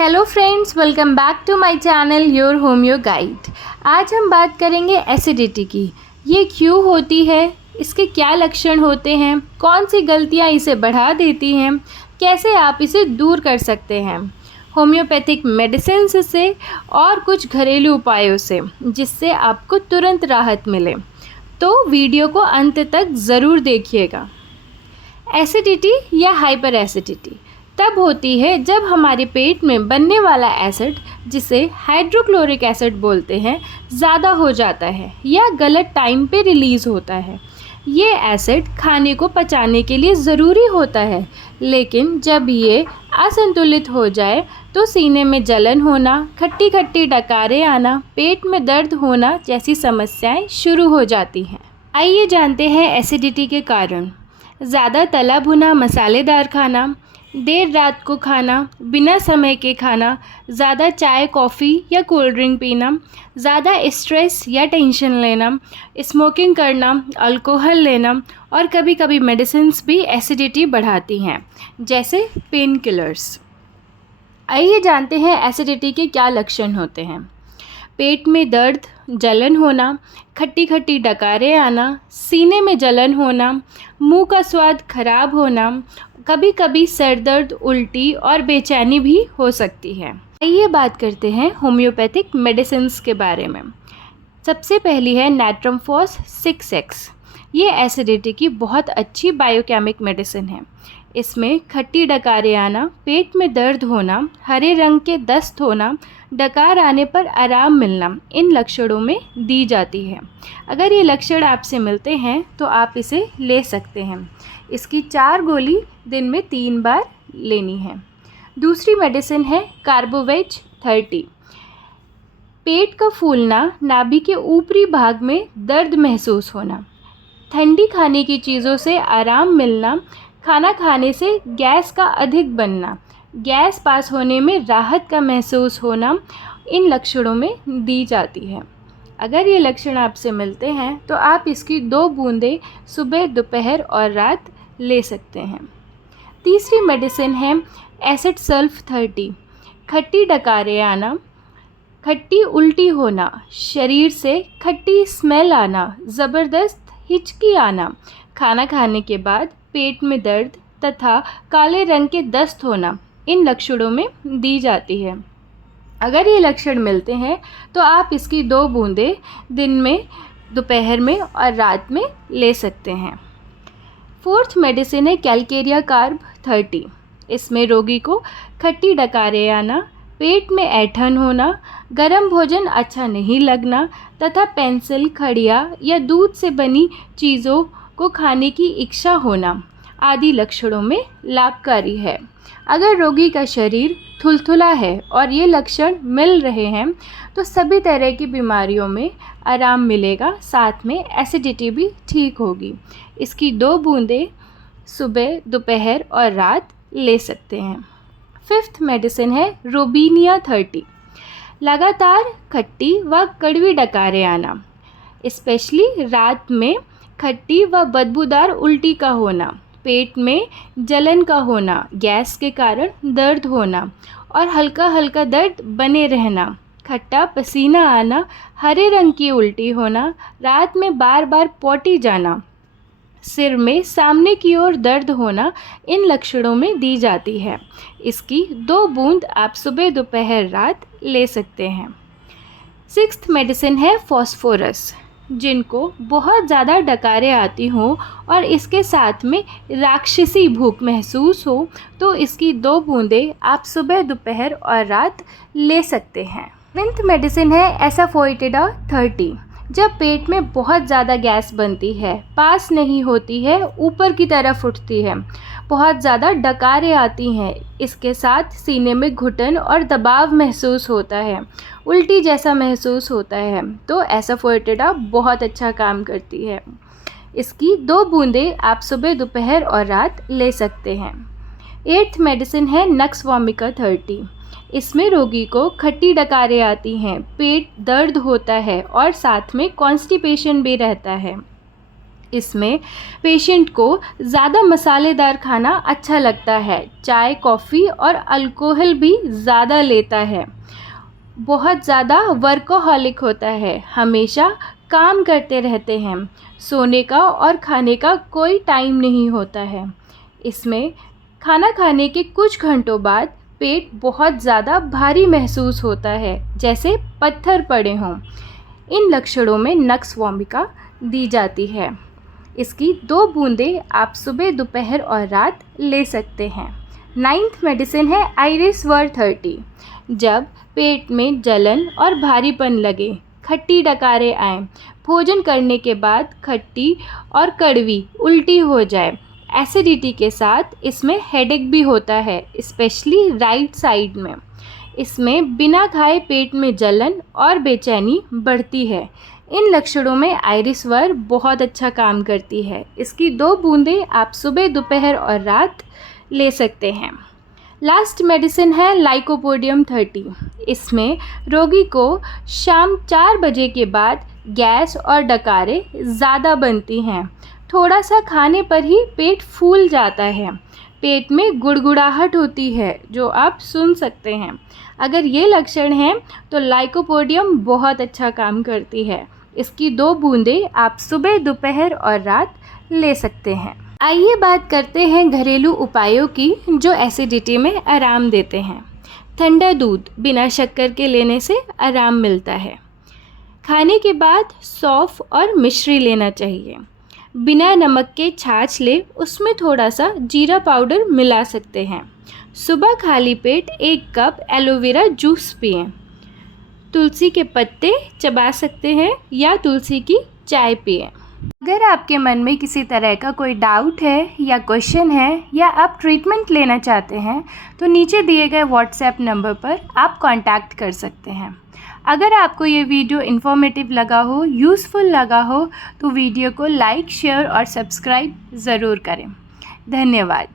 Hello friends, welcome back to my channel your homeo guide. आज हम बात करेंगे एसिडिटी की। ये क्यों होती है, इसके क्या लक्षण होते हैं, कौन सी गलतियां इसे बढ़ा देती हैं, कैसे आप इसे दूर कर सकते हैं होम्योपैथिक मेडिसिन से और कुछ घरेलू उपायों से, जिससे आपको तुरंत राहत मिले। तो वीडियो को अंत तक ज़रूर देखिएगा। एसिडिटी या हाइपर एसिडिटी तब होती है जब हमारे पेट में बनने वाला एसिड, जिसे हाइड्रोक्लोरिक एसिड बोलते हैं, ज़्यादा हो जाता है या गलत टाइम पे रिलीज़ होता है। ये एसिड खाने को पचाने के लिए ज़रूरी होता है, लेकिन जब ये असंतुलित हो जाए तो सीने में जलन होना, खट्टी खट्टी डकारें आना, पेट में दर्द होना जैसी समस्याएं शुरू हो जाती हैं। आइए जानते हैं एसिडिटी के कारण। ज़्यादा तला भुना मसालेदार खाना, देर रात को खाना, बिना समय के खाना, ज़्यादा चाय कॉफ़ी या कोल्ड ड्रिंक पीना, ज़्यादा स्ट्रेस या टेंशन लेना, स्मोकिंग करना, अल्कोहल लेना और कभी कभी मेडिसिन्स भी एसिडिटी बढ़ाती हैं, जैसे पेन किलर्स। आइए जानते हैं एसिडिटी के क्या लक्षण होते हैं। पेट में दर्द, जलन होना, खट्टी खट्टी डकारें आना, सीने में जलन होना, मुंह का स्वाद खराब होना, कभी कभी सर दर्द, उल्टी और बेचैनी भी हो सकती है। आइए बात करते हैं होम्योपैथिक मेडिसिन्स के बारे में। सबसे पहली है नाट्रमफॉस 6X। ये एसिडिटी की बहुत अच्छी बायोकेमिक मेडिसिन है। इसमें खट्टी डकारें आना, पेट में दर्द होना, हरे रंग के दस्त होना, डकार आने पर आराम मिलना, इन लक्षणों में दी जाती है। अगर ये लक्षण आपसे मिलते हैं तो आप इसे ले सकते हैं। इसकी 4 गोली दिन में 3 बार लेनी है। दूसरी मेडिसिन है कार्बोवेज 30। पेट का फूलना, नाभि के ऊपरी भाग में दर्द महसूस होना, ठंडी खाने की चीज़ों से आराम मिलना, खाना खाने से गैस का अधिक बनना, गैस पास होने में राहत का महसूस होना, इन लक्षणों में दी जाती है। अगर ये लक्षण आपसे मिलते हैं तो आप इसकी 2 बूंदें सुबह, दोपहर और रात ले सकते हैं। तीसरी मेडिसिन है एसिड सल्फ 30। खट्टी डकारें आना, खट्टी उल्टी होना, शरीर से खट्टी स्मेल आना, ज़बरदस्त हिचकी आना, खाना खाने के बाद पेट में दर्द तथा काले रंग के दस्त होना, इन लक्षणों में दी जाती है। अगर ये लक्षण मिलते हैं तो आप इसकी 2 बूंदें दिन में, दोपहर में और रात में ले सकते हैं। फोर्थ मेडिसिन है कैलकेरिया कार्ब 30। इसमें रोगी को खट्टी डकारें आना, पेट में ऐंठन होना, गर्म भोजन अच्छा नहीं लगना तथा पेंसिल, खड़िया या दूध से बनी चीज़ों को खाने की इच्छा होना आदि लक्षणों में लाभकारी है। अगर रोगी का शरीर थुलथुला है और ये लक्षण मिल रहे हैं तो सभी तरह की बीमारियों में आराम मिलेगा, साथ में एसिडिटी भी ठीक होगी। इसकी 2 बूंदें सुबह, दोपहर और रात ले सकते हैं। फिफ्थ मेडिसिन है रोबीनिया 30। लगातार खट्टी व कड़वी डकारें आना, स्पेशली रात में खट्टी व बदबूदार उल्टी का होना, पेट में जलन का होना, गैस के कारण दर्द होना और हल्का हल्का दर्द बने रहना, खट्टा पसीना आना, हरे रंग की उल्टी होना, रात में बार बार पॉटी जाना, सिर में सामने की ओर दर्द होना, इन लक्षणों में दी जाती है। इसकी 2 बूंद आप सुबह, दोपहर, रात ले सकते हैं। 6th मेडिसिन है फॉस्फोरस। जिनको बहुत ज़्यादा डकारें आती हों और इसके साथ में राक्षसी भूख महसूस हो तो इसकी 2 बूंदें आप सुबह, दोपहर और रात ले सकते हैं। 7th मेडिसिन है एसाफोइटिडा 30। जब पेट में बहुत ज़्यादा गैस बनती है, पास नहीं होती है, ऊपर की तरफ उठती है, बहुत ज़्यादा डकारें आती हैं, इसके साथ सीने में घुटन और दबाव महसूस होता है, उल्टी जैसा महसूस होता है, तो एसाफोइटिडा बहुत अच्छा काम करती है। इसकी 2 बूंदें आप सुबह, दोपहर और रात ले सकते हैं। 8th मेडिसिन है नक्स वोमिका 30। इसमें रोगी को खट्टी डकारें आती हैं, पेट दर्द होता है और साथ में कॉन्स्टिपेशन भी रहता है। इसमें पेशेंट को ज़्यादा मसालेदार खाना अच्छा लगता है, चाय, कॉफ़ी और अल्कोहल भी ज़्यादा लेता है, बहुत ज़्यादा वर्कोहॉलिक होता है, हमेशा काम करते रहते हैं, सोने का और खाने का कोई टाइम नहीं होता है। इसमें खाना खाने के कुछ घंटों बाद पेट बहुत ज़्यादा भारी महसूस होता है, जैसे पत्थर पड़े हों। इन लक्षणों में नक्स वोमिका दी जाती है। इसकी 2 बूंदें आप सुबह, दोपहर और रात ले सकते हैं। 9th मेडिसिन है आइरिस वर 30। जब पेट में जलन और भारीपन लगे, खट्टी डकारें आएँ, भोजन करने के बाद खट्टी और कड़वी उल्टी हो जाए, एसिडिटी के साथ इसमें हेडेक भी होता है, स्पेशली राइट साइड में। इसमें बिना खाए पेट में जलन और बेचैनी बढ़ती है। इन लक्षणों में आइरिस वर बहुत अच्छा काम करती है। इसकी 2 बूंदें आप सुबह, दोपहर और रात ले सकते हैं। लास्ट मेडिसिन है लाइकोपोडियम 30। इसमें रोगी को शाम 4 बजे के बाद गैस और डकारें ज़्यादा बनती हैं, थोड़ा सा खाने पर ही पेट फूल जाता है, पेट में गुड़गुड़ाहट होती है जो आप सुन सकते हैं। अगर ये लक्षण हैं तो लाइकोपोडियम बहुत अच्छा काम करती है। इसकी 2 बूंदें आप सुबह, दोपहर और रात ले सकते हैं। आइए बात करते हैं घरेलू उपायों की जो एसिडिटी में आराम देते हैं। ठंडा दूध बिना शक्कर के लेने से आराम मिलता है। खाने के बाद सौंफ और मिश्री लेना चाहिए। बिना नमक के छाछ ले, उसमें थोड़ा सा जीरा पाउडर मिला सकते हैं। सुबह खाली पेट 1 कप एलोवेरा जूस पिएं। तुलसी के पत्ते चबा सकते हैं या तुलसी की चाय पिएं। अगर आपके मन में किसी तरह का कोई डाउट है या क्वेश्चन है या आप ट्रीटमेंट लेना चाहते हैं तो नीचे दिए गए व्हाट्सएप नंबर पर आप कांटेक्ट कर सकते हैं। अगर आपको ये वीडियो इन्फॉर्मेटिव लगा हो, यूज़फुल लगा हो तो वीडियो को लाइक, शेयर और सब्सक्राइब ज़रूर करें। धन्यवाद।